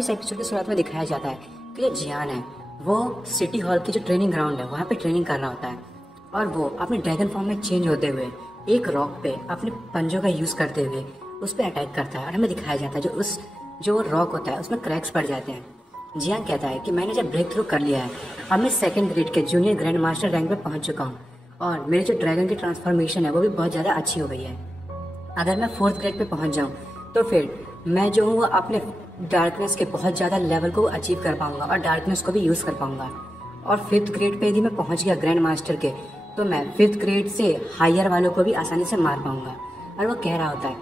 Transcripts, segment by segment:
इस एपिसोड की शुरुआत में दिखाया जाता है कि जो जियान है वो सिटी हॉल की जो ट्रेनिंग ग्राउंड है वहाँ पे ट्रेनिंग कर रहा होता है और वो अपने ड्रैगन फॉर्म में चेंज होते हुए एक रॉक पे अपने पंजों का यूज़ करते हुए उस पर अटैक करता है और हमें दिखाया जाता है जो रॉक होता है उसमें क्रैक्स पड़ जाते हैं। जियान कहता है कि मैंने जब ब्रेक थ्रू कर लिया है अब मैं सेकंड ग्रेड के जूनियर ग्रैंड मास्टर रैंक पे पहुंच चुका हूँ और मेरी जो ड्रैगन की ट्रांसफॉर्मेशन है वो भी बहुत ज़्यादा अच्छी हो गई है। अगर मैं फोर्थ ग्रेड पे पहुंच जाऊँ तो फिर मैं जो हूँ वो अपने डार्कनेस के बहुत ज़्यादा लेवल को अचीव कर पाऊंगा और डार्कनेस को भी यूज़ कर पाऊंगा। और फिफ्थ ग्रेड पे यदि मैं पहुंच गया ग्रैंड मास्टर के तो मैं फिफ्थ ग्रेड से हायर वालों को भी आसानी से मार पाऊंगा। और वो कह रहा होता है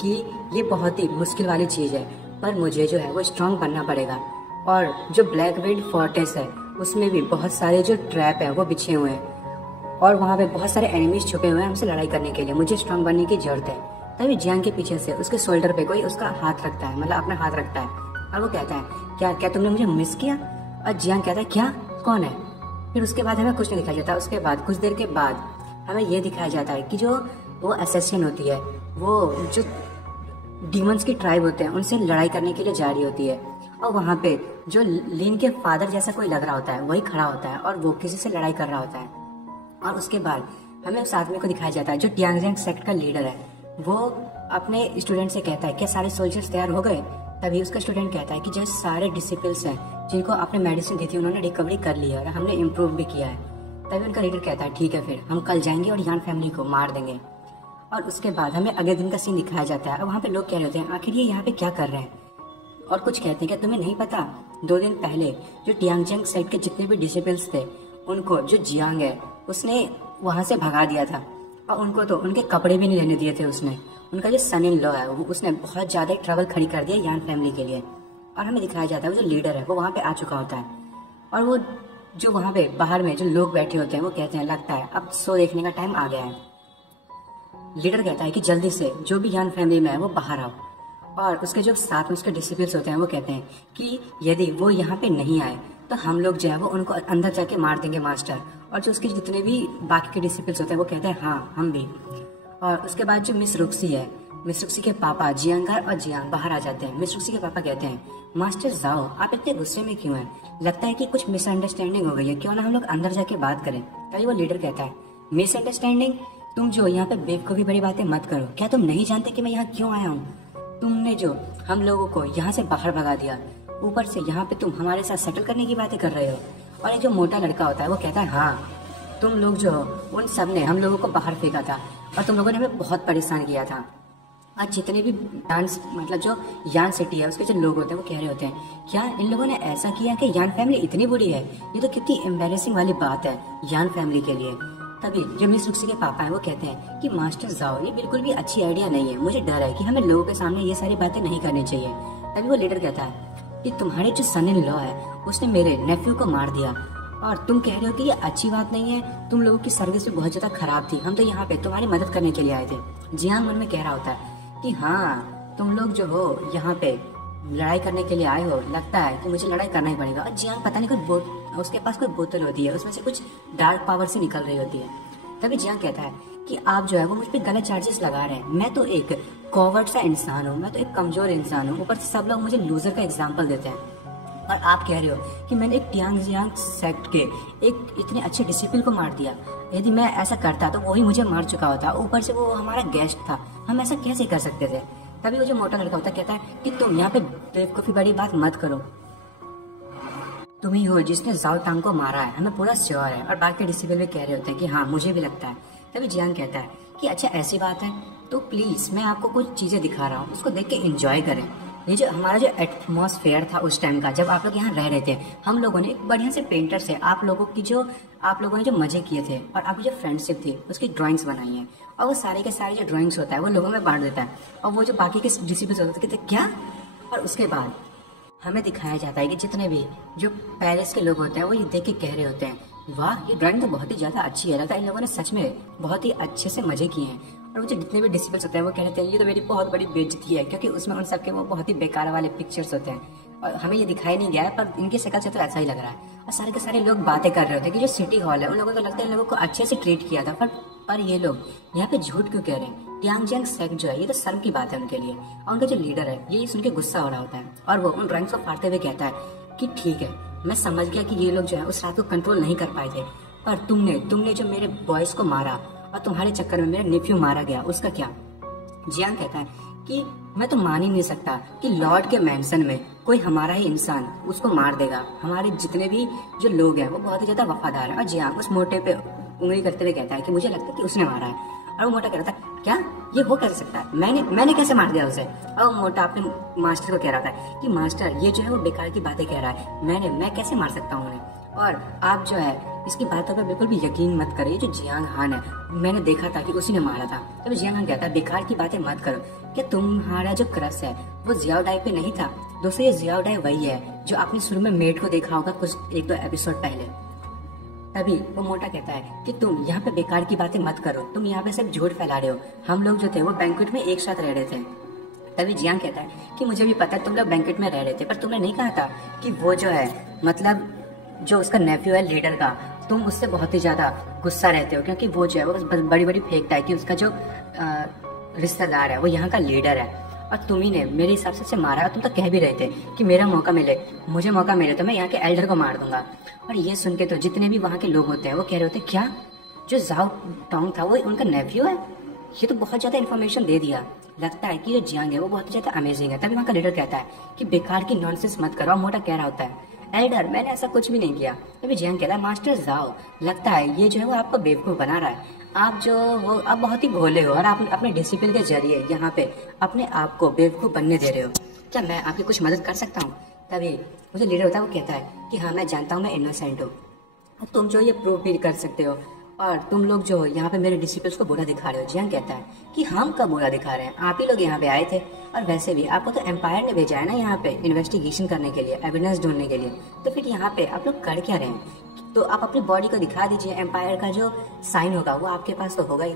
कि ये बहुत ही मुश्किल वाली चीज़ है पर मुझे जो है वो स्ट्रांग बनना पड़ेगा। और जो ब्लैक विंड फोर्टेस है उसमें भी बहुत सारे जो ट्रैप है वो बिछे हुए हैं और वहाँ पे बहुत सारे एनिमीज छुपे हुए हैं हमसे लड़ाई करने के लिए। मुझे स्ट्रांग बनने की जरूरत है। तभी जियान के पीछे से उसके शोल्डर पे कोई उसका हाथ रखता है, मतलब अपना हाथ रखता है और वो कहता है क्या क्या तुमने मुझे मिस किया? और जियान कहता है क्या, कौन है? फिर उसके बाद हमें कुछ नहीं दिखाया जाता। उसके बाद कुछ देर के बाद हमें ये दिखाया जाता है कि जो वो असैसिन होती है वो जो डीमंस की ट्राइब होते हैं उनसे लड़ाई करने के लिए जा रही होती है और वहाँ पे जो लीन के फादर जैसा कोई लग रहा होता है वही खड़ा होता है और वो किसी से लड़ाई कर रहा होता है। और उसके बाद हमें उस आदमी को दिखाया जाता है जो टियांगजियांग सेक्ट का लीडर है। वो अपने स्टूडेंट से कहता है क्या सारे सोल्जर्स तैयार हो गए? तभी उसका स्टूडेंट कहता है कि जो सारे डिसिपल्स हैं जिनको आपने मेडिसिन दी थी उन्होंने रिकवरी कर ली है और हमने इम्प्रूव भी किया है। तभी उनका लीडर कहता है ठीक है फिर हम कल जाएंगे और यान फैमिली को मार देंगे। और उसके बाद हमें अगले दिन का सीन दिखाया जाता है और वहाँ पे लोग कह रहे होते हैं आखिर ये यहाँ पे क्या कर रहे हैं। और कुछ कहते हैं कि तुम्हें नहीं पता 2 दिन पहले जो टियांगजियांग सेक्ट के जितने भी डिसिपल्स थे उनको जो जियांग है उसने वहाँ से भगा दिया था और उनको तो उनके कपड़े भी नहीं लेने दिए थे उसने। उनका जो सन इन लॉ है वो उसने बहुत ज़्यादा ट्रबल खड़ी कर दिया यान फैमिली के लिए। और हमें दिखाया जाता है वो जो लीडर है वो वहाँ पे आ चुका होता है और वो जो वहाँ पे बाहर में जो लोग बैठे होते हैं वो कहते हैं लगता है अब शो देखने का टाइम आ गया है। लीडर कहता है कि जल्दी से जो भी यान फैमिली में है वो बाहर आओ। और उसके जो साथ में उसके डिसिपल्स होते हैं वो कहते हैं कि यदि वो यहाँ पे नहीं आए तो हम लोग जो है वो उनको अंदर जाके मार देंगे मास्टर। और जो उसके जितने भी बाकी के डिसिपल्स होते हैं वो कहते हैं हाँ हम भी। और उसके बाद जो मिस रुक्सी है, मिस रुक्सी के पापा जियांगर और जियांग बाहर आ जाते हैं। मिस रुक्सी के पापा कहते हैं मास्टर जाओ आप इतने गुस्से में क्यों हैं? लगता है कि कुछ मिसअंडरस्टैंडिंग हो गई है, क्यों ना हम लोग अंदर जाके बात करें। तभी वो लीडर कहता है मिसअंडरस्टैंडिंग? तुम जो यहाँ पे बेवकूफ़ी बड़ी बातें मत करो। क्या तुम नहीं जानते कि मैं यहाँ क्यों आया हूँ? तुमने जो हम लोगों को यहाँ से बाहर भगा दिया, ऊपर से यहाँ पे तुम हमारे साथ सेटल करने की बातें कर रहे हो। और एक जो मोटा लड़का होता है वो कहता है हाँ तुम लोग जो हो उन सब ने हम लोगों को बाहर फेंका था और तुम लोगों ने हमें बहुत परेशान किया था। आज जितने भी मतलब जो यान सिटी है उसके जो लोग होते हैं वो कह रहे होते हैं क्या इन लोगों ने ऐसा किया कि यान फैमिली इतनी बुरी है? ये तो कितनी एम्बेरसिंग वाली बात है यान फैमिली के लिए। तभी जो मिस रुक्सी के पापा हैं वो कहते हैं कि मास्टर जाओ ये बिल्कुल भी अच्छी आइडिया नहीं है, मुझे डर है कि हमें लोगों के सामने ये सारी बातें नहीं करनी चाहिए। तभी वो लीडर कहता है कि तुम्हारे जो सन इन लॉ है उसने मेरे नेफ्यू को मार दिया और तुम कह रहे हो कि ये अच्छी बात नहीं है, तुम लोगों की सर्विस भी बहुत ज़्यादा खराब थी, हम तो यहाँ पे तुम्हारी मदद करने के लिए आए थे। जियांग मन में कह रहा होता है कि हाँ तुम लोग जो हो यहाँ पे लड़ाई करने के लिए आए हो, लगता है कि मुझे लड़ाई करना ही पड़ेगा। और जियांग पता नहीं कोई उसके पास कोई बोतल होती है उसमें से कुछ डार्क पावर से निकल रही होती है। तभी जियांग कहता है कि आप जो है वो मुझ पर गलत चार्जेस लगा रहे हैं, मैं तो एक कॉवर्ड सा इंसान हूँ, मैं तो एक कमजोर इंसान हूँ, ऊपर से सब लोग मुझे लूजर का एग्जाम्पल देते हैं। और आप कह रहे हो कि मैंने एक टियांगजियांग सेक्ट के एक इतने अच्छे डिसिपल को मार दिया। यदि मैं ऐसा करता तो वही मुझे मार चुका होता, ऊपर से वो हमारा गेस्ट था, हम ऐसा कैसे कर सकते थे? तभी वो जो मोटा लड़का होता कहता है कि तुम यहाँ पे बेवकूफ़ी बड़ी बात मत करो, तुम ही हो जिसने जाओ टांग को मारा है, हमें पूरा श्योर है। और बाकी डिसिपल भी कह रहे होते हैं कि हाँ मुझे भी लगता है। तभी जियांग कहता है कि अच्छा ऐसी बात है तो प्लीज़ मैं आपको कुछ चीज़ें दिखा रहा हूँ, उसको देख के इंजॉय करें। ये जो हमारा जो एटमॉस्फेयर था उस टाइम का जब आप लोग यहाँ रह रहे थे, हम लोगों ने एक बढ़िया से पेंटर से आप लोगों ने जो मजे किए थे और आपकी जो फ्रेंडशिप थी उसकी ड्राइंग्स बनाई है और वो सारे के सारे जो ड्राइंग्स होता है वो लोगों में बांट देता है। और वो जो बाकी के डिसिपल्स होते थे कहते क्या? और उसके बाद हमें दिखाया जाता है कि जितने भी जो पैलेस के लोग होते हैं वो ये देख के कह रहे होते हैं वाह ये ड्राइंग तो बहुत ही ज़्यादा अच्छी है, लगता है इन लोगों ने सच में बहुत ही अच्छे से मजे किए हैं। और वो जो जितने भी डिसिपल्स होते हैं वो कह रहे थे ये तो मेरी बहुत बड़ी बेइज्जती है, क्योंकि उसमें उन सबके वो बहुत ही बेकार वाले पिक्चर्स होते हैं और हमें ये दिखाई नहीं गया है पर इनकी शक्ल से तो ऐसा ही लग रहा है। और सारे के सारे लोग बातें कर रहे होते हैं कि जो सिटी हॉल है उन लोगों को लगता है इन लोगों को अच्छे से ट्रीट किया था, पर और ये लोग यहाँ पे झूठ क्यों कह रहे हैं? टियांगजियांग सेक्ट जो है ये तो शर्म की बात है उनके लिए। और उनका जो लीडर है ये सुन के गुस्सा हो रहा होता है और वो उन रैंक्स को फाड़ते हुए कहता है कि ठीक है, मैं समझ गया कि ये लोग जो है उस रात को कंट्रोल नहीं कर पाए थे, पर तुमने जो मेरे बॉयज को मारा और तुम्हारे चक्कर में मेरा नेफ्यू मारा गया, उसका क्या? जियांग कहता है कि मैं तो मान ही नहीं सकता कि लॉर्ड के मैंसन में कोई हमारा ही इंसान उसको मार देगा। हमारे जितने भी जो लोग हैं वो बहुत ही ज्यादा वफादार हैं। और जियांग उस मोटे पे उंगली करते हुए कहता है कि मुझे लगता है कि उसने मारा है। और वो मोटा कहता है क्या ये वो कैसे सकता है, मैंने कैसे मार दिया उसे? और वो मोटा अपने मास्टर को कह रहा था कि मास्टर ये जो है वो बेकार की बातें कह रहा है, मैं कैसे मार सकता हूँ उन्हें? और आप जो है इसकी बातों पर बिल्कुल भी यकीन मत करिए। जो जियांग हान है मैंने देखा था कि उसी ने मारा था। तब जियांग हान कहता है बेकार की बातें मत करो, क्या तुम्हारा जो क्रश है वो जियाओ डाई पे नहीं था? दोस्तों ये जियाओ डाई वही है जो आपने शुरू में मेड को देखा होगा कुछ 1-2 एपिसोड पहले। तभी वो मोटा कहता है कि तुम यहाँ पे बेकार की बातें मत करो, तुम यहाँ पे सिर्फ झूठ फैला रहे हो। हम लोग जो थे वो बैंक्वेट में एक साथ रह रहे थे। तभी जियांग कहता है कि मुझे भी पता है तुम लोग बैंक्वेट में रह रहे थे, पर तुमने नहीं कहा था कि वो जो है मतलब जो उसका नेफ्यू है लीडर का, तुम उससे बहुत ही ज्यादा गुस्सा रहते हो क्योंकि वो जो है वो बस बड़ी बड़ी फेंकता है कि उसका जो रिश्तेदार है वो यहाँ का लीडर है और तुम्ही ने मेरे हिसाब से उसे मारा। तुम तो कह भी रहे थे कि मुझे मौका मिले तो मैं यहाँ के एल्डर को मार दूंगा। और ये सुन के तो जितने भी वहाँ के लोग होते हैं वो कह रहे होते क्या जो जाओ टोंग था वो उनका नेफ्यू है? ये तो बहुत ज्यादा इन्फॉर्मेशन दे दिया। लगता है कि जो जियांग है वो बहुत ज्यादा अमेजिंग है। तभी वहाँ का लीडर कहता है कि बेकार की नॉनसेंस मत करो। मोटा कह रहा होता है एल्डर मैंने ऐसा कुछ भी नहीं किया। तभी जियांग कहता है मास्टर जाओ, लगता है ये जो है वो आपको बेवकूफ बना रहा है। आप बहुत ही भोले हो और आप अपने डिसिप्लिन के जरिए यहाँ पे अपने आप को बेवकूफ बनने दे रहे हो। क्या मैं आपकी कुछ मदद कर सकता हूँ? तभी मुझे लीडर होता है वो कहता है कि हाँ मैं जानता हूँ मैं इनोसेंट हूँ, तुम जो ये प्रूव भी कर सकते हो और तुम लोग जो यहाँ पे मेरे डिसिप्लिन को बुरा दिखा रहे हो। जियांग कहता है कि हम कब बुरा दिखा रहे हैं, आप ही लोग यहाँ पे आए थे और वैसे भी आपको तो एम्पायर ने भेजा है ना यहाँ पे इन्वेस्टिगेशन करने के लिए, एविडेंस ढूंढने के लिए, तो फिर यहाँ पे आप लोग कर क्या रहे हैं? तो आप अपनी बॉडी को दिखा दीजिए, एम्पायर का जो साइन होगा वो आपके पास तो होगा ही।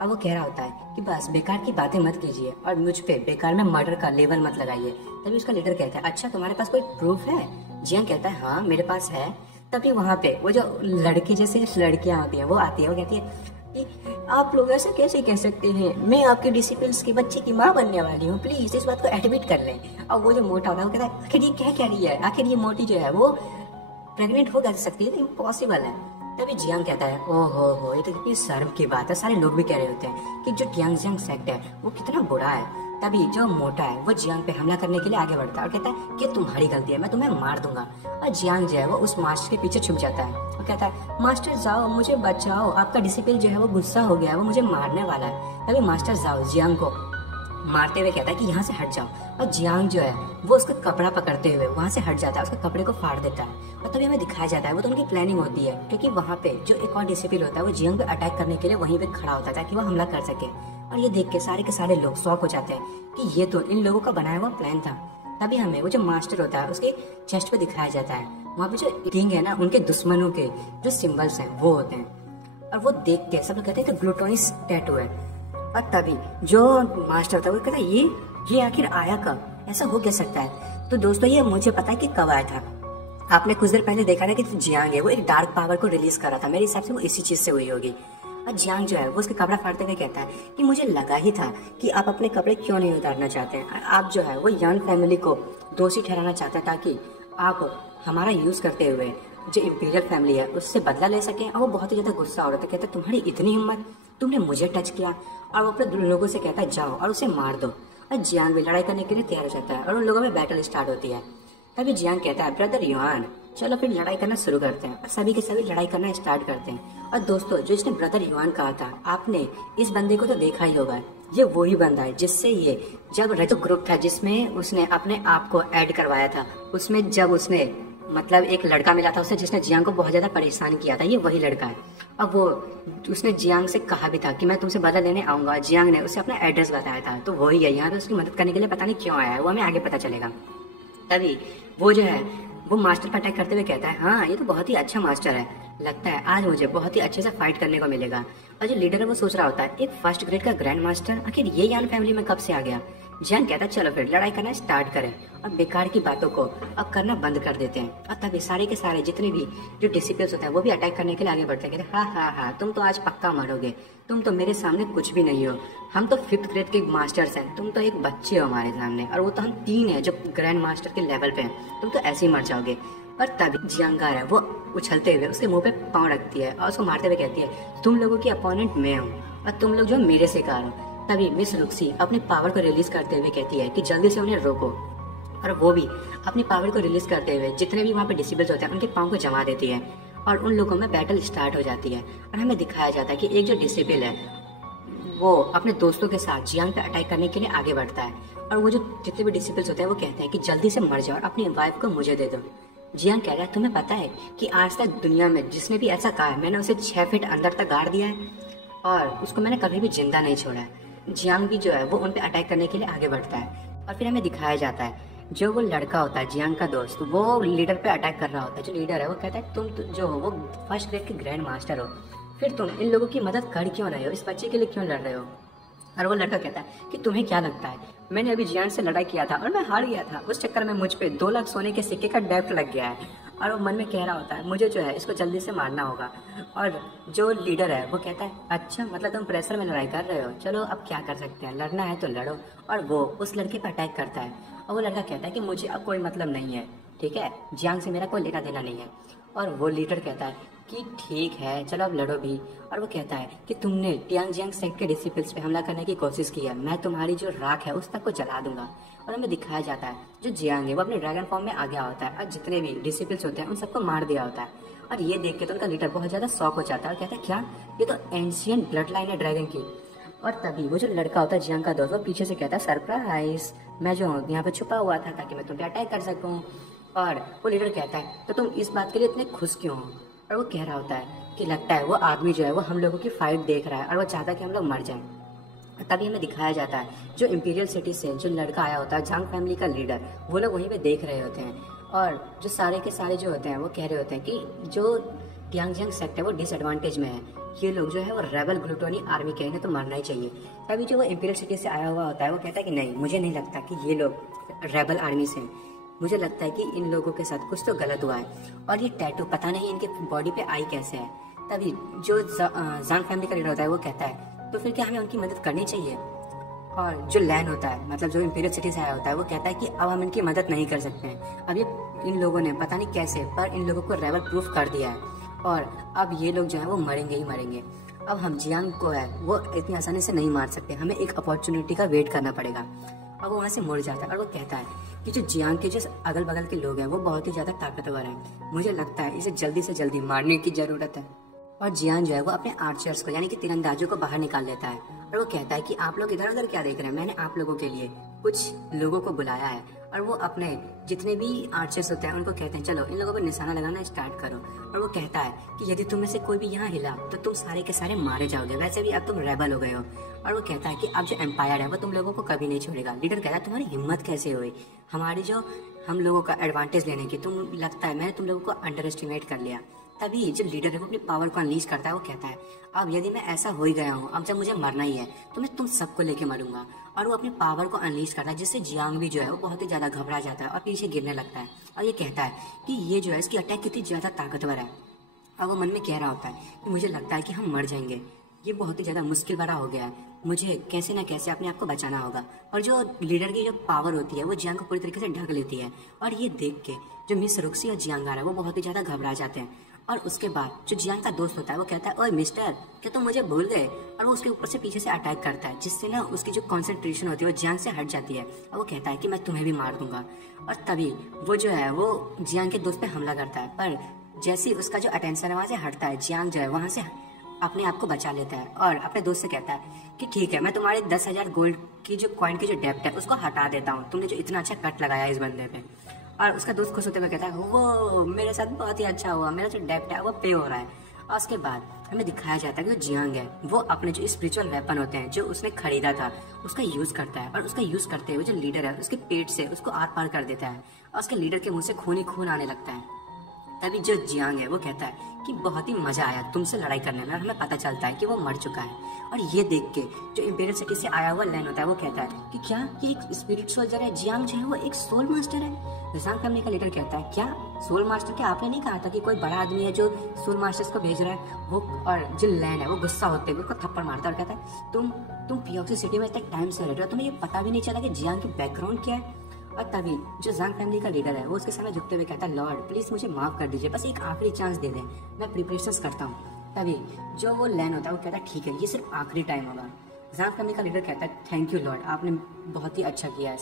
अब वो कह रहा होता है कि बस बेकार की बातें मत कीजिए और मुझ पे बेकार में मर्डर का लेबल मत लगाइए। तभी उसका लीडर कहता है अच्छा तुम्हारे पास कोई प्रूफ है? जियांग कहता है हाँ मेरे पास है। तभी वहाँ पे वो जो लड़की जैसे लड़कियां आती है वो आती है, वो कहती है कि आप लोग ऐसे कैसे कह सकते हैं, मैं आपके डिसिपल्स की बच्ची की माँ बनने वाली हूँ, प्लीज इस बात को एडमिट कर लें। और वो जो मोटा होता है वो कहता है आखिर ये क्या रही है, आखिर ये मोटी जो है वो प्रेग्नेंट हो कैसे सकती है, तो इम्पॉसिबल है। तभी जियांग कहता है ओहो ये तो कितनी शर्म की बात है। सारे लोग भी कह रहे होते हैं कि जो टियांगजियांग सेक्ट है वो कितना बुरा है। तभी जो मोटा है वो जियांग पे हमला करने के लिए आगे बढ़ता है और कहता है कि तुम्हारी गलती है, मैं तुम्हें मार दूंगा। और जियांग जो है वो उस मास्टर के पीछे छुप जाता है और कहता है मास्टर जाओ मुझे बचाओ, आपका डिसिपल जो है वो गुस्सा हो गया है, वो मुझे मारने वाला है। तभी मास्टर जाओ जियांग को मारते हुए कहता है कि यहाँ से हट जाओ। और जियांग जो है वो उसका कपड़ा पकड़ते हुए वहाँ से हट जाता है, उसके कपड़े को फाड़ देता है। और तभी हमें दिखाया जाता है वो तो उनकी प्लानिंग होती है क्योंकि वहाँ पे जो एक और डिसिपल होता है वो जियांग पे अटैक करने के लिए वहीं पे खड़ा होता है ताकि वो हमला कर सके। और ये देख के सारे लोग शॉक हो जाते हैं कि ये तो इन लोगों का बनाया हुआ प्लान था। तभी हमें वो जो मास्टर होता है उसके चेस्ट पे दिखाया जाता है, वहाँ पे जो किंग है ना उनके दुश्मनों के जो सिंबल्स हैं वो होते हैं। और वो देख के सब लोग कहते हैं कि ग्लूटोनिस टैटू है। और तभी जो मास्टर होता है वो कहता है ये आखिर आया कब, ऐसा हो क्या सकता है? तो दोस्तों ये मुझे पता है कि कब आया था। आपने कुछ देर पहले देखा था कि जियांग है वो एक डार्क पावर को रिलीज कर रहा था, मेरे हिसाब से वो इसी चीज से हुई होगी। और जियांग जो है वो उसके कपड़ा फाड़ते हुए कहता है कि मुझे लगा ही था कि आप अपने कपड़े क्यों नहीं उतारना चाहते हैं। आप जो है वो यान फैमिली को दोषी ठहराना चाहते हैं ताकि आप हमारा यूज करते हुए जो इम्पीरियल फैमिली है उससे बदला ले सके। और वो बहुत ही ज्यादा गुस्सा हो रहा था, कहता तुम्हारी इतनी हिम्मत, तुमने मुझे टच किया। और वो अपने लोगों से कहता है जाओ और उसे मार दो। और जियांग भी लड़ाई करने के लिए तैयार हो जाता है और उन लोगों में बैटल स्टार्ट होती है। तभी जियांग कहता है ब्रदर युआन चलो फिर लड़ाई करना शुरू करते हैं। और सभी के सभी लड़ाई करना स्टार्ट करते हैं। और दोस्तों जो इसने ब्रदर युआन कहा था, आपने इस बंदे को तो देखा ही होगा, ये वही बंदा है जिससे ये जब रेटो ग्रुप था जिसमें उसने अपने आप को ऐड करवाया था, उसमें जब उसने मतलब एक लड़का मिला था उसे जिसने जियांग को बहुत ज्यादा परेशान किया था, ये वही लड़का है। अब वो उसने जियांग से कहा भी था कि मैं तुमसे बदला लेने आऊंगा। जियांग ने उसे अपना एड्रेस बताया था, तो वही है यहाँ पे उसकी मदद करने के लिए। पता नहीं क्यों आया है, वो हमें आगे पता चलेगा। तभी वो जो है वो मास्टर पर अटैक करते हुए कहता है हाँ ये तो बहुत ही अच्छा मास्टर है, लगता है आज मुझे बहुत ही अच्छे से फाइट करने को मिलेगा। और जो लीडर है वो सोच रहा होता है एक फर्स्ट ग्रेड का ग्रैंड मास्टर आखिर ये यान फैमिली में कब से आ गया, जियांग कहता है चलो फिर लड़ाई करना स्टार्ट करें और बेकार की बातों को अब करना बंद कर देते हैं। और तभी सारे के सारे जितने भी जो डिसिपल्स होते हैं वो भी अटैक करने के लिए आगे बढ़ते हैं। कहते हाँ हाँ, तुम तो आज पक्का मरोगे, तुम तो मेरे सामने कुछ भी नहीं हो, हम तो 5th ग्रेड के मास्टर्स हैं, तुम तो एक बच्चे हो हमारे सामने, और वो तो हम 3 हैं जो ग्रैंड मास्टर के लेवल पे हैं, तुम तो ऐसे ही मर जाओगे। और तभी जियांगार है वो उछलते हुए उसके मुंह पे पाँव रखती है और उसको मारते हुए कहती है तुम लोगों की अपोनेंट मैं हूँ और तुम लोग जो मेरे शिकार हो। तभी मिस रुक्सी अपनी पावर को रिलीज करते हुए कहती है कि जल्दी से उन्हें रोको, और वो भी अपनी पावर को रिलीज करते हुए जितने भी वहाँ पे डिसिबल्स होते हैं उनके पाँव को जमा देती है और उन लोगों में बैटल स्टार्ट हो जाती है। और हमें दिखाया जाता है कि एक जो डिसिबल है वो अपने दोस्तों के साथ जियांग पे अटैक करने के लिए आगे बढ़ता है, और वो जो जितने भी डिसिबल्स होते हैं वो कहते हैं कि जल्दी से मर जाओ और अपनी वाइफ को मुझे दे दो। जियांग कह रहा है तुम्हें पता है कि आज तक दुनिया में जिसने भी ऐसा कहा है मैंने उसे 6 फीट अंदर तक गाड़ दिया है और उसको मैंने कभी भी जिंदा नहीं छोड़ा है। जियांग भी जो है वो उन पे अटैक करने के लिए आगे बढ़ता है और फिर हमें दिखाया जाता है जो वो लड़का होता है जियांग का दोस्त, वो लीडर पे अटैक कर रहा होता है। जो लीडर है वो कहता है तुम जो हो वो 1st ग्रेड के ग्रैंड मास्टर हो, फिर तुम इन लोगों की मदद कर क्यों रहे हो, इस बच्चे के लिए क्यों लड़ रहे हो। और वो लड़का कहता है कि तुम्हें क्या लगता है मैंने अभी जियांग से लड़ाई किया था और मैं हार गया था, उस चक्कर में मुझ पे 2 लाख सोने के सिक्के का डेप्ट लग गया है। और वो मन में कह रहा होता है मुझे जो है इसको जल्दी से मारना होगा। और जो लीडर है वो कहता है अच्छा मतलब तुम प्रेशर में लड़ाई कर रहे हो, चलो अब क्या कर सकते हैं, लड़ना है तो लड़ो। और वो उस लड़के पर अटैक करता है और वो लड़का कहता है कि मुझे अब कोई मतलब नहीं है, ठीक है, जियांग से मेरा कोई लेना देना नहीं है। और वो लीडर कहता है कि ठीक है चलो अब लड़ो भी। और वो कहता है कि तुमने टियांगजियांग सेक्ट के डिसिपल्स पे हमला करने की कोशिश की है, मैं तुम्हारी जो राख है उस तक को जला दूंगा। और हमें दिखाया जाता है जो जियांग है वो अपने ड्रैगन फॉर्म में आ गया होता है और जितने भी डिसिपल्स होते हैं उन सबको मार दिया होता है। और ये देख के तो उनका लीडर बहुत ज़्यादा शॉक हो जाता है और कहता है क्या, ये तो एंशियंट ब्लड लाइन है ड्रैगन की। और तभी वो जो लड़का होता है जियांग का दोस्त वो पीछे से कहता है सरप्राइज, मैं जो हूँ यहाँ पे छुपा हुआ था ताकि मैं तुम पे अटैक कर सकूँ। और वो लीडर कहता है तो तुम इस बात के लिए इतने खुश क्यों हो। और वो कह रहा होता है कि लगता है वो आदमी जो है वो हम लोगों की फाइट देख रहा है और वो चाहता है कि हम लोग मर जाएं। तभी हमें दिखाया जाता है जो इंपीरियल सिटी से जो लड़का आया होता है जांग फैमिली का लीडर, वो लोग वहीं पे देख रहे होते हैं और जो सारे के सारे जो होते हैं वो कह रहे होते हैं कि जो टियांगजियांग सेक्ट है वो डिसएडवांटेज में है, ये लोग जो है वो रेबल ग्लूटोनी आर्मी के इन्हें तो मरना ही चाहिए। तभी जो वो इंपीरियल सिटी से आया हुआ होता है वो कहता है कि नहीं, मुझे नहीं लगता कि ये लोग रेबल आर्मी से, मुझे लगता है कि इन लोगों के साथ कुछ तो गलत हुआ है और ये टैटू पता नहीं इनके बॉडी पे आई कैसे है। तभी जो जांग फैमिली का लीडर होता है वो कहता है तो फिर क्या हमें उनकी मदद करनी चाहिए। और जो लैन होता है मतलब जो इंपीरियल सिटी से आया होता है वो कहता है कि अब हम इनकी मदद नहीं कर सकते हैं, अब ये इन लोगों ने पता नहीं कैसे पर इन लोगों को रेबल प्रूफ कर दिया है और अब ये लोग जो है वो मरेंगे ही मरेंगे। अब हम जियांग को है वो इतनी आसानी से नहीं मार सकते, हमें एक अपॉर्चुनिटी का वेट करना पड़ेगा। और वो वहाँ से मुड़ जाता है और वो कहता है कि जो जियांग के जो अगल बगल के लोग हैं वो बहुत ही ज़्यादा ताकतवर हैं, मुझे लगता है इसे जल्दी से जल्दी मारने की ज़रूरत है। और जियांग जो है वो अपने आर्चर्स को यानी कि तीरंदाजों को बाहर निकाल लेता है और वो कहता है कि आप लोग इधर उधर क्या देख रहे हैं, मैंने आप लोगों के लिए कुछ लोगों को बुलाया है। और वो अपने जितने भी आर्चर्स होते हैं उनको कहते हैं चलो इन लोगों पर निशाना लगाना स्टार्ट करो। और वो कहता है कि यदि तुम में से कोई भी यहाँ हिला तो तुम सारे के सारे मारे जाओगे, वैसे भी अब तुम रेबल हो गए हो। और वो कहता है कि अब जो एम्पायर है वो तुम लोगों को कभी नहीं छोड़ेगा। लीडर कहता है तुम्हारी हिम्मत कैसे हुई हमारी जो हम लोगों का एडवांटेज लेने की, तुम लगता है मैंने तुम लोगों को अंडर एस्टिमेट कर लिया। तभी जो लीडर है वो अपनी पावर को अनलीज करता है, वो कहता है अब यदि मैं ऐसा हो ही गया हूँ, अब जब मुझे मरना ही है तो मैं तुम सबको लेके मरूंगा। और वो अपनी पावर को अनलीज करता है जिससे जियांग भी जो है वो बहुत ही ज़्यादा घबरा जाता है और पीछे गिरने लगता है और ये कहता है कि ये जो है इसकी अटैक कितनी ज़्यादा ताकतवर है। और वो मन में कह रहा होता है कि मुझे लगता है कि हम मर जाएंगे, ये बहुत ही ज़्यादा मुश्किल भरा हो गया है, मुझे कैसे ना कैसे अपने आप को बचाना होगा। और जो लीडर की जो पावर होती है वो जियांग को पूरी तरीके से ढक लेती है और ये देख के जो मिस रुक्सी और जियांग आ रहा है वो बहुत ही ज़्यादा घबरा जाते हैं। और उसके बाद जो जियांग का दोस्त होता है वो कहता है ओए मिस्टर, क्या तुम मुझे भूल गए। और वो उसके ऊपर से पीछे से अटैक करता है जिससे ना उसकी जो कंसंट्रेशन होती है वो जियांग से हट जाती है और वो कहता है कि मैं तुम्हें भी मार दूंगा। और तभी वो जो है वो जियांग के दोस्त पे हमला करता है, पर जैसे उसका जो अटेंशन है वहाँ से हटता है, जियांग जो है वहाँ से अपने आप को बचा लेता है और अपने दोस्त से कहता है कि ठीक है मैं तुम्हारे 10,000 गोल्ड की जो कॉइन की जो डेप्ट है उसको हटा देता हूँ, तुमने जो इतना अच्छा कट लगाया इस बंदे पे। और उसका दोस्त खुश होते हुए कहता है वो मेरे साथ बहुत ही अच्छा हुआ, मेरा जो डेप्ट है वो पे हो रहा है। और उसके बाद हमें दिखाया जाता है कि जो जियांग है वो अपने जो स्पिरिचुअल वेपन होते हैं जो उसने खरीदा था उसका यूज़ करता है और उसका यूज़ करते हुए जो लीडर है उसके पेट से उसको आर पार कर देता है और उसके लीडर के मुंह से खून ही खून आने लगता है। तभी जो जियांग है वो कहता है कि बहुत ही मजा आया तुमसे लड़ाई करने में, और हमें पता चलता है कि वो मर चुका है। और ये देख के जो इंपीरियल सिटी से आया हुआ लैन होता है वो कहता है कि क्या ये एक स्पिरिट सोल्जर है, जियांग जो है वो एक सोल मास्टर है। जांग फैमिली का लीडर कहता है क्या सोल मास्टर, क्या आपने नहीं कहा था कि कोई बड़ा आदमी है जो सोल मास्टर्स को भेज रहा है? वो और जो लैन है वो गुस्सा होते हुए उसको थप्पड़ मारता है और कहता है तुम पियोक्सी सिटी में इतने टाइम से रह रहे हो, तुम्हें ये पता भी नहीं चला कि जियांग की बैकग्राउंड क्या है? और तभी जो जांग फैमिली का लीडर है वो उसके सामने झुकते हुए कहता है लॉर्ड प्लीज मुझे माफ कर दीजिए, बस एक आखिरी चांस दे दें, मैं प्रिपरेशंस करता हूँ। तभी जो वो लैन होता है वो कहता है ठीक है ये सिर्फ आखिरी टाइम होगा। जांग फैमिली का लीडर कहता है थैंक यू लॉर्ड, आपने बहुत ही अच्छा किया है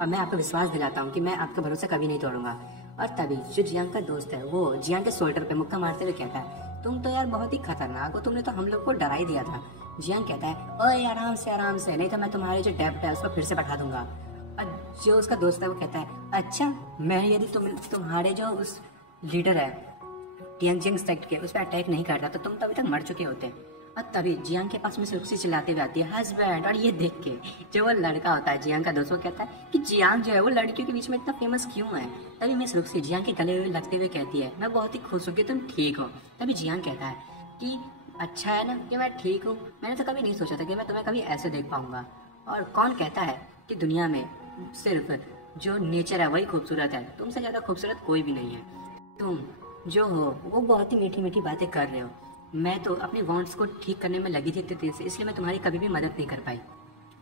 और मैं आपको विश्वास दिलाता हूँ कि मैं आपका भरोसा कभी नहीं तोड़ूंगा। और तभी जो जियांग का दोस्त है वो जियांग के शोल्डर पे मुक्का मारते हुए कहता है तुम तो यार बहुत ही खतरनाक हो, तुमने तो हम लोग को डरा ही दिया था। जियांग कहता है ओए आराम से, नहीं तो मैं तुम्हारे जो डेप्ट है उसको फिर से बैठा दूंगा। और जो उसका दोस्त है वो कहता है अच्छा मैं यदि तुम्हारे जो उस लीडर है टियांगजिंग सेक्ट के उस पर अटैक नहीं करता तो तुम तो अभी तक मर चुके होते। और तभी जियांग के पास में से रुक्सी चिल्लाते हुए आती है हस्बैंड। और ये देख के जो वो लड़का होता है जियांग का दोस्त वो कहता है कि जियांग जो है वो लड़कियों के बीच में इतना फेमस क्यों है? तभी मिस रुक्सी जियांग के गले हुए लगते हुए कहती है मैं बहुत ही खुश हूँ कि तुम ठीक हो। तभी जियांग कहता है कि अच्छा है ना कि मैं ठीक हूँ, मैंने तो कभी नहीं सोचा था कि मैं तुम्हें कभी ऐसे देख पाऊंगा। और कौन कहता है कि दुनिया में सिर्फ जो नेचर है वही खूबसूरत है, तुमसे ज्यादा खूबसूरत कोई भी नहीं है। तुम जो हो वो बहुत ही मीठी मीठी बातें कर रहे हो, मैं तो अपने वांट्स को ठीक करने में लगी थी इतने देर से, इसलिए मैं तुम्हारी कभी भी मदद नहीं कर पाई।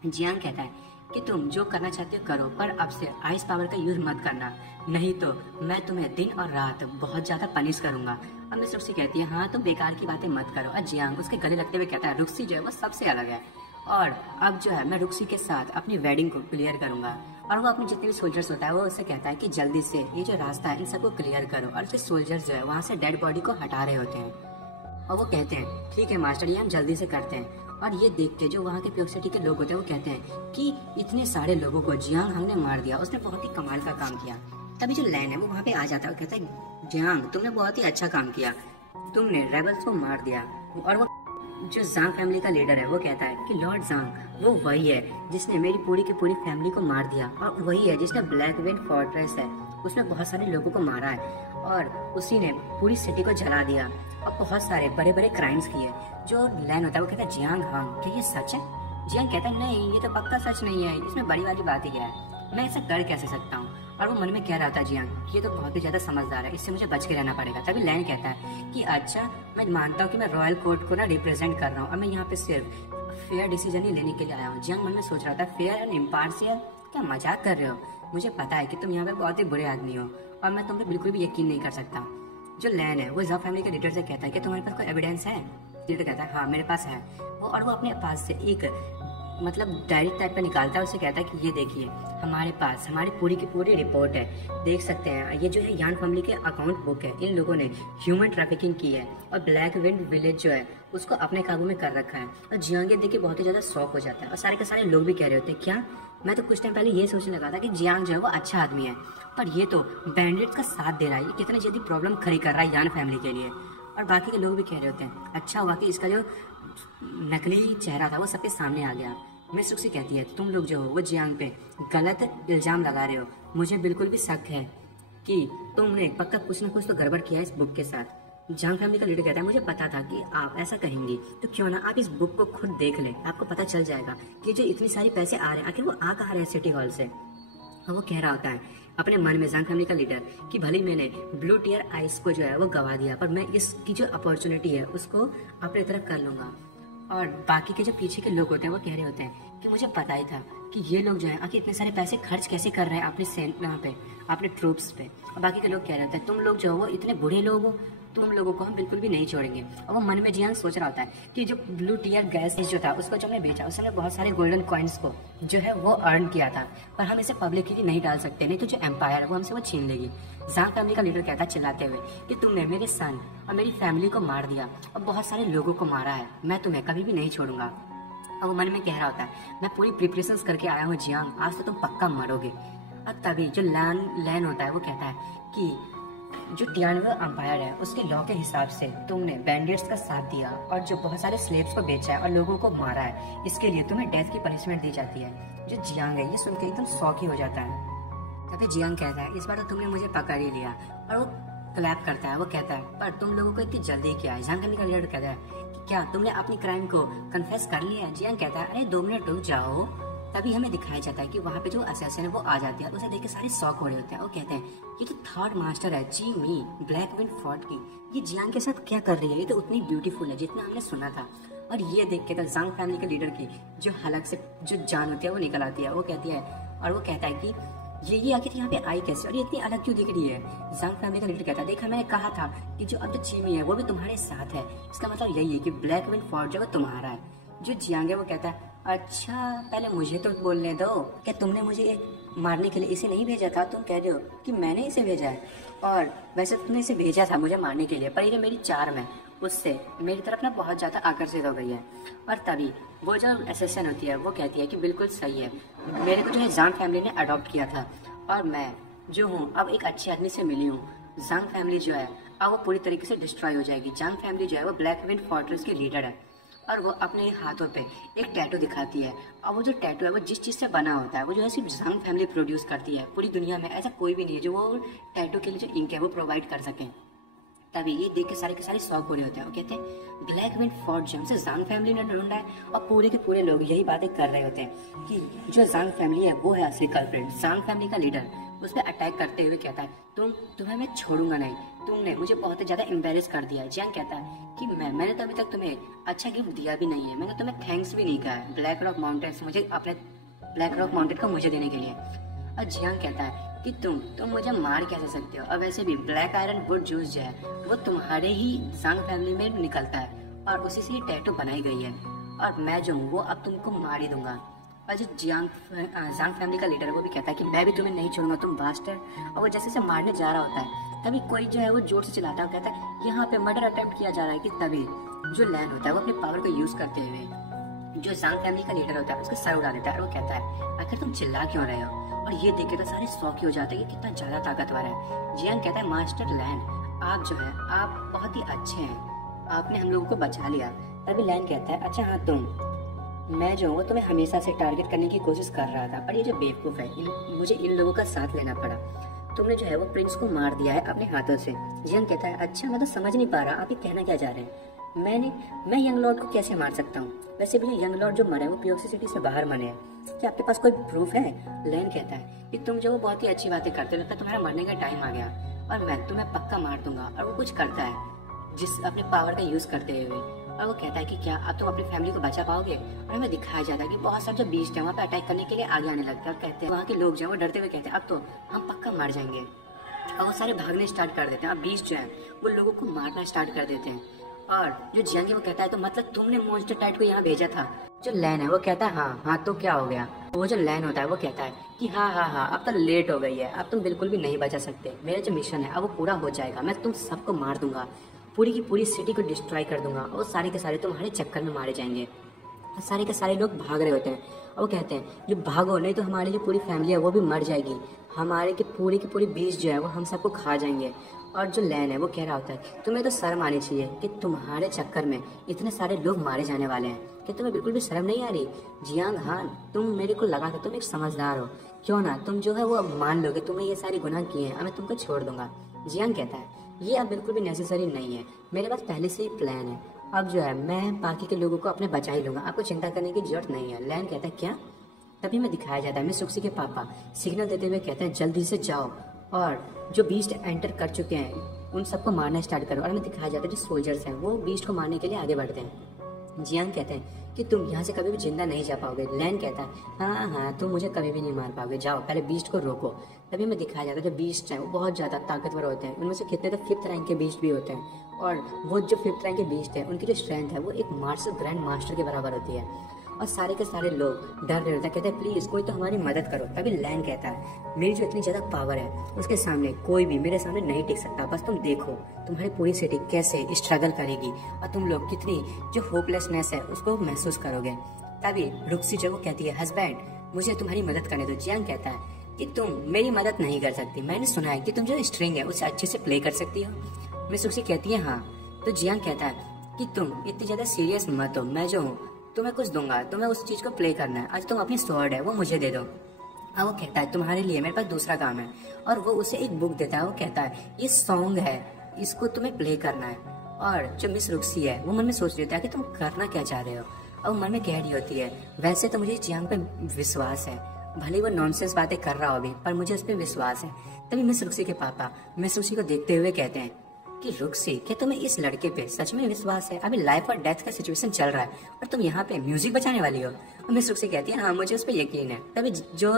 जियांग कहता है कि तुम जो करना चाहते हो करो, पर अब से आइस पावर का यूज मत करना, नहीं तो मैं तुम्हें दिन और रात बहुत ज्यादा पनिश करूंगा। अब मिस रुक्सी कहती है हाँ तुम बेकार की बातें मत करो। और जियांग उसके गले लगते हुए कहता है रुक्सी जो है वो सबसे अलग है और अब जो है मैं रुक्सी के साथ अपनी वेडिंग को क्लियर करूंगा। और वो अपने जितने भी सोल्जर्स होता है वो उससे कहता है कि जल्दी से ये जो रास्ता है इन सबको क्लियर करो। और फिर सोल्जर्स जो है वहाँ से डेड बॉडी को हटा रहे होते हैं और वो कहते हैं ठीक है मास्टर ये हम जल्दी से करते हैं। और ये देख के जो वहाँ के प्योक सिटी के लोग होते हैं वो कहते हैं कि इतने सारे लोगों को जियांग हमने मार दिया, उसने बहुत ही कमाल का काम किया। तभी जो लैन है वो वहाँ पे आ जाता है और कहता है जियांग तुमने बहुत ही अच्छा काम किया, तुमने रेबल्स को मार दिया। और वो जो जांग फैमिली का लीडर है वो कहता है कि लॉर्ड जांग वो वही है जिसने मेरी पूरी की पूरी फैमिली को मार दिया और वही है जिसने ब्लैक विंड फोर्ट्रेस है उसमें बहुत सारे लोगों को मारा है और उसी ने पूरी सिटी को जला दिया और बहुत सारे बड़े बड़े क्राइम्स किए। जो लैन होता है वो कहता है जियांग हाँ क्या ये सच है? जियांग कहता है नहीं ये तो पक्का सच नहीं है, इसमें बड़ी वाली बात ही क्या है, मैं ऐसा कर कैसे सकता हूँ? और वो मन में कह रहा था जियांग ये तो बहुत ही ज्यादा समझदार है, इससे मुझे बच के रहना पड़ेगा। तभी लैन कहता है कि अच्छा मैं मानता हूँ कि मैं रॉयल कोर्ट को ना रिप्रेजेंट कर रहा हूँ और मैं यहाँ पे सिर्फ फेयर डिसीजन ही लेने के लिए आया हूँ। जियांग मन में सोच रहा था फेयर एंड इम्पार्शियल, क्या मजाक कर रहे हो? मुझे पता है कि तुम यहाँ पे बहुत ही बुरे आदमी हो और मैं तुम पे बिल्कुल भी यकीन नहीं कर सकता। जो लैन है वो जांग फैमिली के लीडर से कहता है कि तुम्हारे पास कोई एविडेंस है? लीडर कहता है हाँ मेरे पास है। वो अपने पास से एक मतलब डायरी टाइप का निकालता है, उसे कहता है कि ये देखिए हमारे पास हमारी पूरी की पूरी रिपोर्ट है, देख सकते हैं ये जो है यान फैमिली के अकाउंट बुक है, इन लोगों ने ह्यूमन ट्रैफिकिंग की है और ब्लैक विंड विलेज जो है उसको अपने काबू में कर रखा है। और जियांग देख के बहुत ही ज्यादा शौक हो जाता है और सारे के सारे लोग भी कह रहे होते हैं क्या मैं तो कुछ टाइम पहले ये सोचने लगा था कि जियांग जो है वो अच्छा आदमी है, पर ये तो बैंडिट्स का साथ दे रहा है, ये कितनी जल्दी प्रॉब्लम खड़ी कर रहा है यान फैमिली के लिए। और बाकी के लोग भी कह रहे होते हैं अच्छा हुआ कि इसका जो नकली चेहरा था वो सबके सामने आ गया। मिस रुक्सी कहती है तुम लोग जो हो वो जियांग पे गलत इल्जाम लगा रहे हो, मुझे बिल्कुल भी शक है कि तुमने पक्का कुछ ना कुछ तो गड़बड़ किया है इस बुक के साथ। जांग फैमिली का लीडर कहता है मुझे पता था कि आप ऐसा कहेंगी, तो क्यों ना आप इस बुक को खुद देख लें, आपको पता चल जाएगा कि जो इतनी सारी पैसे आ रहे हैं आखिर वो आ कहाँ रहे सिटी हॉल से। और वो कह रहा होता है अपने मन में जांग फैमिली का लीडर कि भले मैंने ब्लू टीयर आइस को जो है वो गवा दिया, पर मैं इसकी जो अपॉर्चुनिटी है उसको अपनी तरफ कर लूंगा। और बाकी के जो पीछे के लोग होते हैं वो कह रहे होते हैं कि मुझे पता ही था कि ये लोग जो है आखिर इतने सारे पैसे खर्च कैसे कर रहे हैं अपनी यहाँ पे अपने ट्रूप्स पे। और बाकी के लोग कह रहे होते हैं तुम लोग जो हो वो इतने बुरे लोग हो, तुम लोगों को हम बिल्कुल भी नहीं छोड़ेंगे। और वो मन में जियांग सोच रहा होता है कि जो ब्लू टीयर गैस जो था उसको जो हमने बेचा उसने बहुत सारे गोल्डन कॉइन्स को जो है वो अर्न किया था, पर हम इसे पब्लिकली नहीं डाल सकते, नहीं तो जो एम्पायर है वो हमसे वो छीन लेगी। जांग फैमिली का लीडर कहता चिल्लाते हुए कि तुमने मेरे सन और मेरी फैमिली को मार दिया और बहुत सारे लोगों को मारा है, मैं तुम्हें कभी भी नहीं छोड़ूंगा। और वो मन में कह रहा होता है मैं पूरी प्रिपरेशंस करके आया हूँ जियांग, आज तो तुम पक्का मरोगे। और तभी जो लैन होता है वो कहता है कि जो टियानवे अंपायर है उसके लॉ के हिसाब से तुमने बैंडिट्स का साथ दिया और जो बहुत सारे स्लेव्स को बेचा है और लोगों को मारा है, इसके लिए तुम्हें डेथ की पनिशमेंट दी जाती है। जो जियांग है ये सुनकर एकदम शौकी हो जाता है। तभी जियांग कहता है इस बार तो तुमने मुझे पकड़ ही लिया। और वो क्लैप करता है। वो कहता है पर तुम लोगों को इतनी जल्दी क्या है। जियांग फैमिली का लीडर कहता है कि क्या तुमने अपनी क्राइम को कन्फेस कर लिया है। जियांग कहता है अरे 2 मिनट रुक जाओ। तभी हमें दिखाया जाता है कि वहाँ पे जो असैसिन है वो आ जाती है, उसे देख के सारे शॉक हो रहे होते हैं। वो कहते हैं ये तो थर्ड मास्टर है जी मी ब्लैक विंड फोर्ट की, ये जियांग के साथ क्या कर रही है, ये तो उतनी ब्यूटीफुल है जितना हमने सुना था। और ये देख के जियांग फैमिली के लीडर की जो हलक से जो जान होती है वो निकल आती है। वो कहती है और वो कहता है कि ये आखिर यहाँ पे आई कैसे और ये इतनी अलग क्यों दिख रही है। जियांग फैमिली का लीडर कहता है देखा मैंने कहा था कि जो अब जो चीमी है वो भी तुम्हारे साथ है, इसका मतलब यही है कि ब्लैक विंड फोर्ट जो है तुम्हारा है। जो जियांग है वो कहता है अच्छा पहले मुझे तो बोलने दो, क्या तुमने मुझे एक मारने के लिए इसे नहीं भेजा था। तुम कह रहे हो कि मैंने इसे भेजा है, और वैसे तुमने इसे भेजा था मुझे मारने के लिए, पर ये जो मेरी चार्म है उससे मेरी तरफ ना बहुत ज़्यादा आकर्षित हो गई है। और तभी वो जो एसेसन होती है वो कहती है कि बिल्कुल सही है, मेरे को जो है जियांग फैमिली ने अडॉप्ट किया था और मैं जो हूँ अब एक अच्छे आदमी से मिली हूँ। जियांग फैमिली जो है अब वो पूरी तरीके से डिस्ट्रॉय हो जाएगी। जियांग फैमिली जो है वो ब्लैक विंड फोर्ट्रेस की लीडर है और वो अपने हाथों पे एक टैटू दिखाती है। और वो जो टैटू है वो जिस चीज़ से बना होता है वो जो है सिर्फ जियांग फैमिली प्रोड्यूस करती है। पूरी दुनिया में ऐसा कोई भी नहीं है जो वो टैटू के लिए जो इंक है वो प्रोवाइड कर सकें। तभी ये देख के सारे शौक हो रहे होते हैं। वो कहते हैं ब्लैक विंड फोर्ट जो हमसे जियांग फैमिली ने ढूंढा है, और पूरे के पूरे लोग यही बातें कर रहे होते हैं कि जो जियांग फैमिली है वो है असली कल्प्रिट। जियांग फैमिली का लीडर उस पर अटैक करते हुए कहता है तुम्हें मैं छोड़ूंगा नहीं, तुमने मुझे बहुत ही ज्यादा एम्बेरस कर दिया है। जियांग कहता है कि मैंने तो अभी तक तुम्हें अच्छा गिफ्ट दिया भी नहीं है, मैंने तुम्हें थैंक्स भी नहीं कहा है ब्लैक रॉक माउंटेन्स मुझे अपने ब्लैक रॉक माउंटेन को मुझे देने के लिए। और जियांग कहता है कि तुम मुझे मार कैसे सकते हो, और वैसे भी ब्लैक आयरन वुड जूस जो है वो तुम्हारे ही जियांग फैमिली में निकलता है और उसी से ये टैटू बनाई गई है, और मैं जो हूँ वो अब तुमको मार ही दूंगा। और जो जियांग फैमिली का लीडर है वो भी कहता है कि मैं भी तुम्हें नहीं छोड़ूंगा तुम बास्टर। और वो जैसे मारने जा रहा होता है तभी कोई जो है वो जोर से चिल्लाता है, कहता है यहाँ पे मर्डर अटेम्प्ट किया जा रहा है। कि तभी जो लैन होता है वो अपने पावर को यूज करते हुए जो जियांग फैमिली का लीडर होता है उसका सर उड़ा देता है और वो कहता है आखिर तुम चिल्ला क्यों रहे हो। और ये देख के तो सारे शौक हो जाते हैं कि कितना ज्यादा ताकतवर है। जियांग कहता है मास्टर लैन आप जो है आप बहुत ही अच्छे हैं, आपने हम लोगों को बचा लिया। तभी लैन कहता है अच्छा हाँ मैं जो हूँ तुम्हें हमेशा से टारगेट करने की कोशिश कर रहा था, पर ये जो बेवकूफ है मुझे इन लोगों का साथ लेना पड़ा। तुमने जो है वो प्रिंस को मार दिया है अपने हाथों से। जियांग कहता है अच्छा मैं तो समझ नहीं पा रहा आप ये कहना क्या चाह रहे हैं। मैं यंग लॉर्ड को कैसे मार सकता हूँ, वैसे भी यंग लॉर्ड जो मरे वो पियोक्सी सिटी से बाहर मरे हैं, क्या आपके पास कोई प्रूफ है। लैन कहता है कि तुम जो बहुत ही अच्छी बातें करते हो, लगता है तुम्हारा मरने का टाइम आ गया और मैं तुम्हें पक्का मार दूंगा। और वो कुछ करता है जिस अपने पावर का यूज करते हुए, और वो कहता है कि क्या अब तुम अपनी फैमिली को बचा पाओगे। और हमें दिखाया जाता है कि बहुत सारे जो बीस्ट है वहाँ पे अटैक करने के लिए आगे आने लगते हैं और कहते हैं वहाँ के लोग जो है वो डरते हुए कहते हैं अब तो हम पक्का मर जाएंगे, और वो सारे भागने स्टार्ट कर देते हैं। अब बीस्ट जो है वो लोगों को मारना स्टार्ट कर देते हैं। और जो जियांग है वो कहता है तो मतलब तुमने मॉन्स्टर टाइट को यहाँ भेजा था। जो लैन है वो कहता है हाँ तो क्या हो गया। वो जो लैन होता है वो कहता है कि हाँ अब तो लेट हो गई है, अब तुम बिल्कुल भी नहीं बचा सकते, मेरा जो मिशन है अब वो पूरा हो जाएगा, मैं तुम सबको मार दूंगा, पूरी की पूरी सिटी को डिस्ट्रॉय कर दूंगा और सारे के सारे तुम्हारे चक्कर में मारे जाएंगे। और सारे के सारे लोग भाग रहे होते हैं और वो कहते हैं जो भागो नहीं तो हमारी जो पूरी फैमिली है वो भी मर जाएगी, हमारे की पूरी बीस जो है वो हम सबको खा जाएंगे। और जो लैन है वो कह रहा होता है तुम्हें तो शर्म आनी चाहिए कि तुम्हारे चक्कर में इतने सारे लोग मारे जाने वाले हैं, कि तुम्हें बिल्कुल भी शर्म नहीं आ रही। जियांग हाँ तुम मेरे को लगा था तुम एक समझदार हो, क्यों ना तुम जो है वो अब मान लोगे तुम्हें ये सारी गुनाह किए हैं, मैं तुमको छोड़ दूंगा। जियांग कहता है ये अब बिल्कुल भी नेसेसरी नहीं है, मेरे पास पहले से ही प्लान है, अब जो है मैं बाकी के लोगों को अपने बचा ही लूंगा, आपको चिंता करने की जरूरत नहीं है। लैन कहता है क्या। तभी में दिखाया जाता है मिसूक्सी के पापा सिग्नल देते हुए कहते हैं जल्दी से जाओ और जो बीस्ट एंटर कर चुके हैं उन सबको मारना स्टार्ट करो। और हमें दिखाया जाता है जो सोल्जर्स हैं वो बीस्ट को मारने के लिए आगे बढ़ते हैं। जियांग कहते हैं कि तुम यहाँ से कभी भी जिंदा नहीं जा पाओगे। लैन कहता है हाँ तुम मुझे कभी भी नहीं मार पाओगे, जाओ पहले बीस्ट को रोको। तभी में दिखाया जाता है जो बीस्ट हैं वो बहुत ज़्यादा ताकतवर होते हैं, उनमें से कितने तो 5th रैंक के बीस्ट भी होते हैं, और वो जो 5th रैंक के बीस्ट हैं उनकी जो स्ट्रेंथ है वो एक मार्शल ग्रैंड मास्टर के बराबर होती है। और सारे के सारे लोग डर रहे होते हैं, कहते हैं प्लीज कोई तो हमारी मदद करो। तभी लैन कहता है मेरी जो इतनी ज्यादा पावर है उसके सामने कोई भी मेरे सामने नहीं टिक सकता, बस तुम देखो तुम्हारी पूरी सिटी कैसे स्ट्रगल करेगी और तुम लोग कितनी जो होपलेसनेस है उसको महसूस करोगे। तभी रुक्सी जो वो कहती है हस्बैंड मुझे तुम्हारी मदद करने दो। जियांग कहता है कि तुम मेरी मदद नहीं कर सकती, मैंने सुना है कि तुम जो स्ट्रिंग है उसे अच्छे से प्ले कर सकती हो। मिस रुक्सी कहती है हाँ। तो जियांग कहता है कि तुम इतनी ज्यादा सीरियस मत हो, मैं जो हूँ तुम्हें कुछ दूंगा, तुम्हें उस चीज को प्ले करना है, आज तुम अपनी स्वॉर्ड है वो मुझे दे दो। और वो कहता है तुम्हारे लिए मेरे पास दूसरा काम है, और वो उसे एक बुक देता है। वो कहता है ये सॉन्ग है, इसको तुम्हें प्ले करना है। और जो मिस रुक्सी है वो मन में सोच लेता है कि तुम करना क्या चाह रहे हो, और मन में कह रही होती है वैसे तो मुझे जियांग पे विश्वास है, भले वो नॉनसेंस बातें कर रहा हो अभी, पर मुझे उस पर विश्वास है। तभी मिस रुक्सी के पापा मिस रुक्सी को देखते हुए कहते हैं कि रुक्सी, क्या तुम्हें इस लड़के पे सच में विश्वास है? अभी लाइफ और डेथ का सिचुएशन चल रहा है और तुम यहाँ पे म्यूजिक बचाने वाली हो? और मिस रुक्सी कहती है हाँ मुझे उस पर यकीन है। तभी जो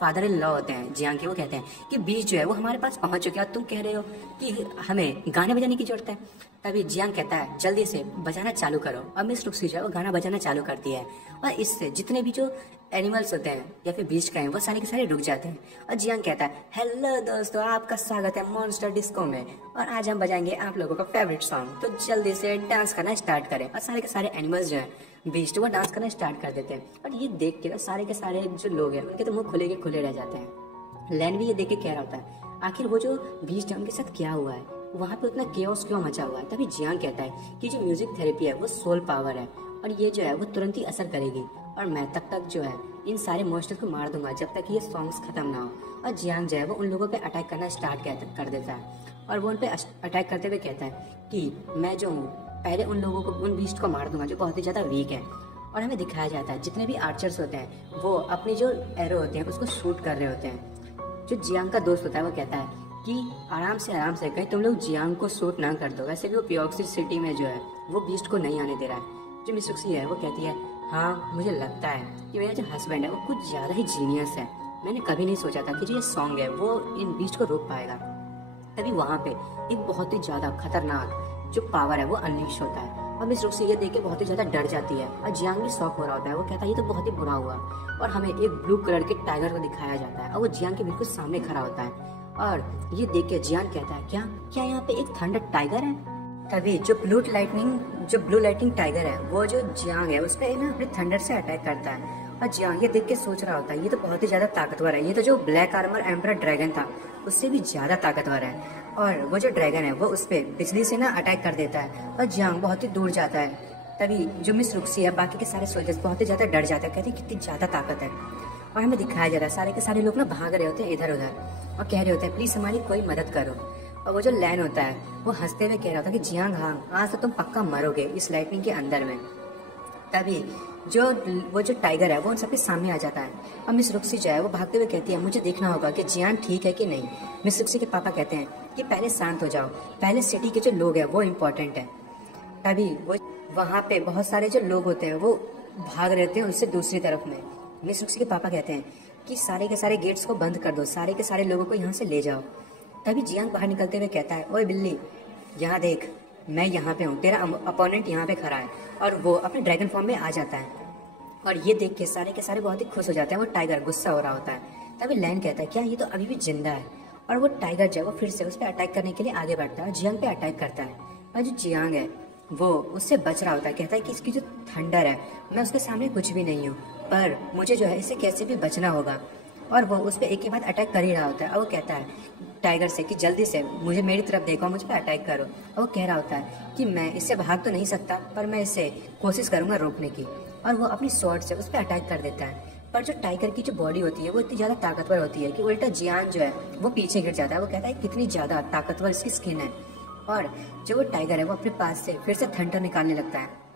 फादर इन लॉ होते हैं जियांग के, वो कहते हैं कि बीच जो है वो हमारे पास पहुंच चुके हैं और तुम कह रहे हो कि हमें गाने बजाने की जरूरत है। तभी जियांग कहता है जल्दी से बजाना चालू करो, और मिस रुक्सी जो है वो गाना बजाना चालू करती है, और इससे जितने भी जो एनिमल्स होते हैं या फिर बीच का है वो सारे के सारे रुक जाते हैं। और जियांग कहता है हेलो दोस्तों, आपका स्वागत है मॉन्स्टर डिस्को में, और आज हम बजाएंगे आप लोगों का फेवरेट सॉन्ग, तो जल्दी से डांस करना स्टार्ट करें। और सारे के सारे एनिमल्स जो है बीस्ट वो डांस करना स्टार्ट कर देते हैं। और ये देख के सारे के सारे जो लोग हैं उनके तो मुंह खुले के खुले रह जाते हैं। लैन भी ये देख के कह रहा होता है आखिर वो जो बीस्ट है उनके साथ क्या हुआ है, वहाँ पे उतना केओस क्यों मचा हुआ है। तभी जियांग कहता है कि जो म्यूजिक थेरेपी है वो सोल पावर है, और ये जो है वो तुरंत ही असर करेगी, और मैं तब तक जो है इन सारे मॉन्स्टर को मार दूंगा जब तक ये सॉन्ग्स खत्म ना हो। और जियांग जो है वो उन लोगों पे अटैक करना स्टार्ट कर देता है, और वो उन पे अटैक करते हुए कहता है कि मैं जो हूँ पहले उन लोगों को, उन बीस्ट को मार दूंगा जो बहुत ही ज़्यादा वीक है। और हमें दिखाया जाता है जितने भी आर्चर्स होते हैं वो अपनी जो एरो होते हैं उसको शूट कर रहे होते हैं। जो जियांग का दोस्त होता है वो कहता है कि आराम से कहीं तुम लोग जियांग को शूट ना कर दो, वैसे भी वो प्योक्सी सिटी में जो है वो बीस्ट को नहीं आने दे रहा है। जो मिस रुक्सी है वो कहती है हाँ मुझे लगता है कि मेरा जो हस्बैंड है वो कुछ ज़्यादा ही जीनियस है, मैंने कभी नहीं सोचा था कि जो ये सॉन्ग है वो इन बीस्ट को रोक पाएगा। तभी वहाँ पे एक बहुत ही ज़्यादा खतरनाक जो पावर है वो अनलीश होता है, और मिस रुक्सी ये देख के बहुत ही ज़्यादा डर जाती है, और जियांग भी शॉक हो रहा होता है। वो कहता है ये तो बहुत ही बुरा हुआ, और हमें एक ब्लू कलर के टाइगर को दिखाया जाता है, और वो जियांग के बिल्कुल सामने खड़ा होता है। और ये देख के जियांग कहता है क्या क्या यहाँ पे एक थंडर टाइगर है? तभी जो ब्लू लाइटनिंग टाइगर है वो जो जियांग है उस पर ना अपने थंडर से अटैक करता है, और जियांग ये देख के सोच रहा होता है ये तो बहुत ही ज्यादा ताकतवर है, ये तो जो ब्लैक आर्मर एम्परर ड्रैगन था उससे भी ज्यादा ताकतवर है। और वो जो ड्रैगन है वो उस पर बिजली से ना अटैक कर देता है, और जियांग बहुत ही दूर जाता है। तभी जो मिस रुक्सी है बाकी के सारे सोल्जर्स बहुत ही ज्यादा डर जाते हैं, कहते हैं कितनी ज्यादा ताकत है। और हमें दिखाया जा रहा है सारे के सारे लोग ना भाग रहे होते हैं इधर उधर, और कह रहे होते हैं प्लीज हमारी कोई मदद करो। और वो जो लैन होता है वो हंसते हुए कह रहा था कि जियांग हाँ आज तो तुम पक्का मरोगे इस लाइटनिंग के अंदर में। तभी वो जो टाइगर है वो उन सबके सामने आ जाता है, और मिस रुक्सी जो है वो भागते हुए कहती है मुझे देखना होगा कि जियांग ठीक है कि नहीं। मिस रुक्सी के पापा कहते हैं कि पहले शांत हो जाओ, पहले सिटी के जो लोग हैं वो इम्पोर्टेंट है। तभी वो वहाँ पे बहुत सारे जो लोग होते हैं वो भाग रहे थे उससे दूसरी तरफ में। मिस रुक्सी के पापा कहते हैं कि सारे के सारे गेट्स को बंद कर दो, सारे के सारे लोगों को यहाँ से ले जाओ। तभी जियांग बाहर निकलते हुए कहता है ओए बिल्ली, यहाँ देख मैं यहाँ पे हूँ, तेरा अपोनेंट यहाँ पे खड़ा है। और वो अपने ड्रैगन फॉर्म में आ जाता है, और ये देख के सारे के सारे बहुत ही खुश हो जाते हैं। वो टाइगर गुस्सा हो रहा होता है। तभी लैन कहता है क्या ये तो अभी भी जिंदा है, और वो टाइगर जो है वो फिर से उस पर अटैक करने के लिए आगे बढ़ता है, जियांग पे अटैक करता है। और जो जियांग है वो उससे बच रहा होता है, कहता है कि इसकी जो थंडर है मैं उसके सामने कुछ भी नहीं हूँ, पर मुझे जो है इससे कैसे भी बचना होगा। और वो उस पर एक के बाद अटैक कर ही रहा होता है, और वो कहता है टाइगर से कि जल्दी से मुझे मेरी तरफ देखो, मुझ पर अटैक करो। और वो कह रहा होता है कि मैं इससे भाग तो नहीं सकता, पर मैं इसे कोशिश करूंगा रोकने की। और वो अपनी स्वॉर्ड से उस पर अटैक कर देता है, पर जो टाइगर की जो बॉडी होती है वो इतनी ज़्यादा ताकतवर होती है कि उल्टा जियांग जो है वो पीछे गिर जाता है। वो कहता है कितनी ज़्यादा ताकतवर इसकी स्किन है, और जो वो टाइगर है वो अपने पास से फिर से थंडर निकालने लगता है।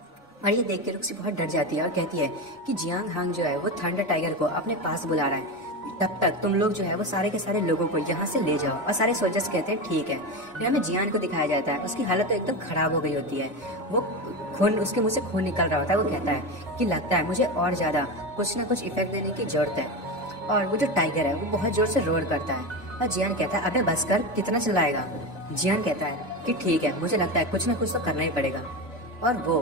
और ये देख के रुक्सी बहुत डर जाती है और कहती है कि जियांग हांग जो है वो थंडर टाइगर को अपने पास बुला रहा है, तब तक तुम लोग जो है वो सारे के सारे लोगों को यहाँ से ले जाओ। और सारे सोल्जर्स कहते हैं ठीक है। फिर हमें जियांग को दिखाया जाता है, उसकी हालत तो एकदम खराब हो गई होती है, वो खून, उसके मुंह से खून निकल रहा होता है। वो कहता है कि लगता है मुझे और ज़्यादा कुछ ना कुछ इफेक्ट देने की जरूरत है। और वो जो टाइगर है वो बहुत जोर से रोर करता है, और जियांग कहता है अबे बस कर, कितना चिल्लाएगा। जियांग कहता है कि ठीक है, मुझे लगता है कुछ ना कुछ तो करना ही पड़ेगा। और वो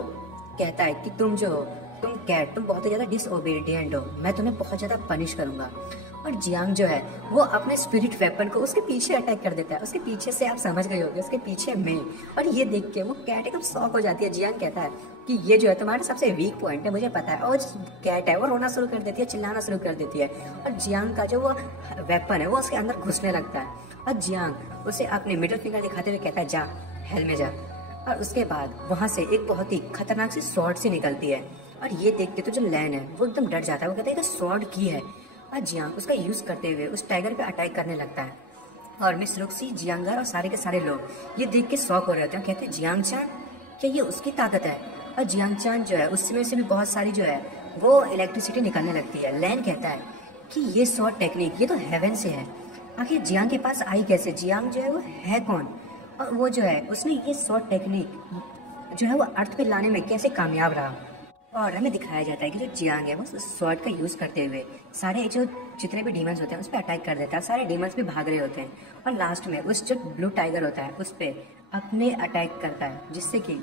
कहता है कि तुम बहुत ही ज़्यादा डिसओबीडियंट हो, मैं तुम्हें बहुत ज़्यादा पनिश करूंगा। और जियांग जो है वो अपने स्पिरिट वेपन को उसके पीछे अटैक कर देता है, उसके पीछे से आप समझ गए होंगे, उसके पीछे में। और ये देख के वो कैट एकदम शॉक हो जाती है। जियांग कहता है कि ये जो है तुम्हारा सबसे वीक पॉइंट है, मुझे पता है। और कैट है वो रोना शुरू कर देती है, चिल्लाना शुरू कर देती है, और जियांग का जो वो वेपन है वो उसके अंदर घुसने लगता है। और जियांग उसे अपने मिडिल फिंगर दिखाते हुए कहता है जा हेल में जा। और उसके बाद वहाँ से एक बहुत ही खतरनाक सी स्वॉर्ड सी निकलती है, और ये देख के तो जो लैन है वो एकदम डर जाता है। वो कहता है कि स्वॉर्ड की है, और जियांग उसका यूज़ करते हुए उस टाइगर पे अटैक करने लगता है। और मिस रुक्सी, जियांगर और सारे के सारे लोग ये देख के शॉक हो रहे होते हैं। कहते हैं जियांग चान, क्या ये उसकी ताकत है? और जियांग चान जो है उसमें से भी बहुत सारी जो है वो इलेक्ट्रिसिटी निकलने लगती है। लैन कहता है कि ये शॉर्ट टेक्निक ये तो हेवन से है, आखिर जियांग के पास आई कैसे? जियांग जो है वो है कौन? और वो जो है उसने ये शॉर्ट टेक्निक जो है वो अर्थ पे लाने में कैसे कामयाब रहा? और हमें दिखाया जाता है कि जो जियांग है वो स्वॉर्ड का यूज़ करते हुए सारे जो जितने भी डीमंस होते हैं उस पर अटैक कर देता है। सारे डीमंस भी भाग रहे होते हैं और लास्ट में उस जो ब्लू टाइगर होता है उस पर अपने अटैक करता है, जिससे कि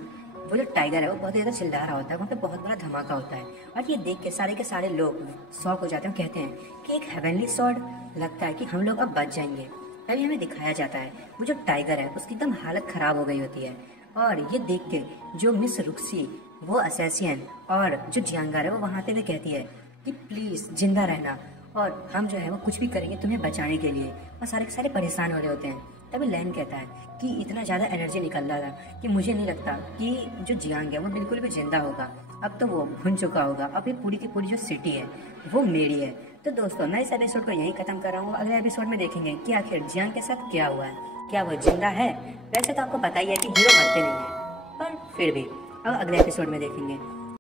वो जो टाइगर है वो बहुत ज़्यादा चिल्ला रहा होता है। वहाँ पे बहुत बड़ा धमाका होता है और ये देख के सारे लोग शॉक हो जाते हैं। कहते हैं कि एक हेवनली स्वॉर्ड, लगता है कि हम लोग अब बच जाएंगे। तभी हमें दिखाया जाता है वो जो टाइगर है उसकी एकदम हालत ख़राब हो गई होती है। और ये देख के जो मिस रुक्सी वो असैसियन और जो जियांगर है वो वहाँ पे भी कहती है कि प्लीज़ जिंदा रहना और हम जो है वो कुछ भी करेंगे तुम्हें बचाने के लिए। और सारे के सारे परेशान हो रहे होते हैं। तभी लैन कहता है कि इतना ज़्यादा एनर्जी निकल रहा था कि मुझे नहीं लगता कि जो जियांग है वो बिल्कुल भी जिंदा होगा। अब तो वो भुन चुका होगा। अब ये पूरी की पूरी जो सिटी है वो मेरी है। तो दोस्तों मैं इस एपिसोड को यहीं खत्म कर रहा हूँ। अगले एपिसोड में देखेंगे कि आखिर जियांग के साथ क्या हुआ है, क्या वो जिंदा है? वैसे तो आपको पता ही है कि हीरो मरते नहीं है, पर फिर भी अब अगले एपिसोड में देखेंगे।